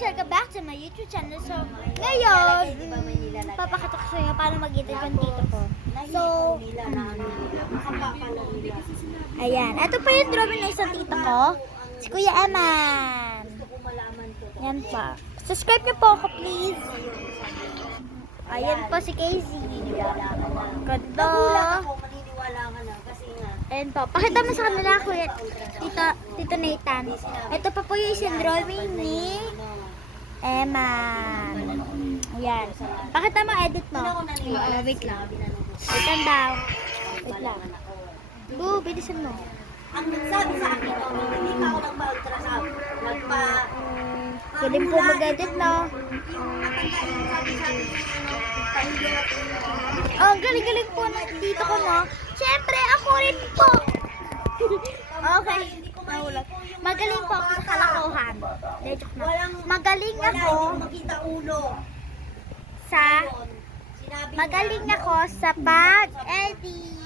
welcome back to my YouTube channel. So, ngayon, papakita ko sa inyo paano mag-edit yung tito ko. So, ayan. Ito pa yung drawing ng isang tito ko. Si Kuya Eman. Yan pa. Subscribe niyo po ako, please. Ayan po si Casey. Ganda. Ayan po. Pakita mo sa kanila, Kuya Tito Nathan. Ito pa po yung isang drawing ni Eman. Ayan. Pakita mo, edit mo. Wait lang. Wait lang daw. Wait lang. Go, bilisan mo. Ang nagsabi sa akin, hindi pa ako nagpa-ultrasound. Galing po mag-edit, no? Yung matanda, sabi sa akin, pahilingat Oh, galing-galing po ng tito ko, no? Siyempre, ako rin po. Okay. Nahulog. Magaling po ako sa kalokohan. Hindi, joke na. Magaling ako makita ulo. sa... Sinabi Magaling ako sa pag-edit.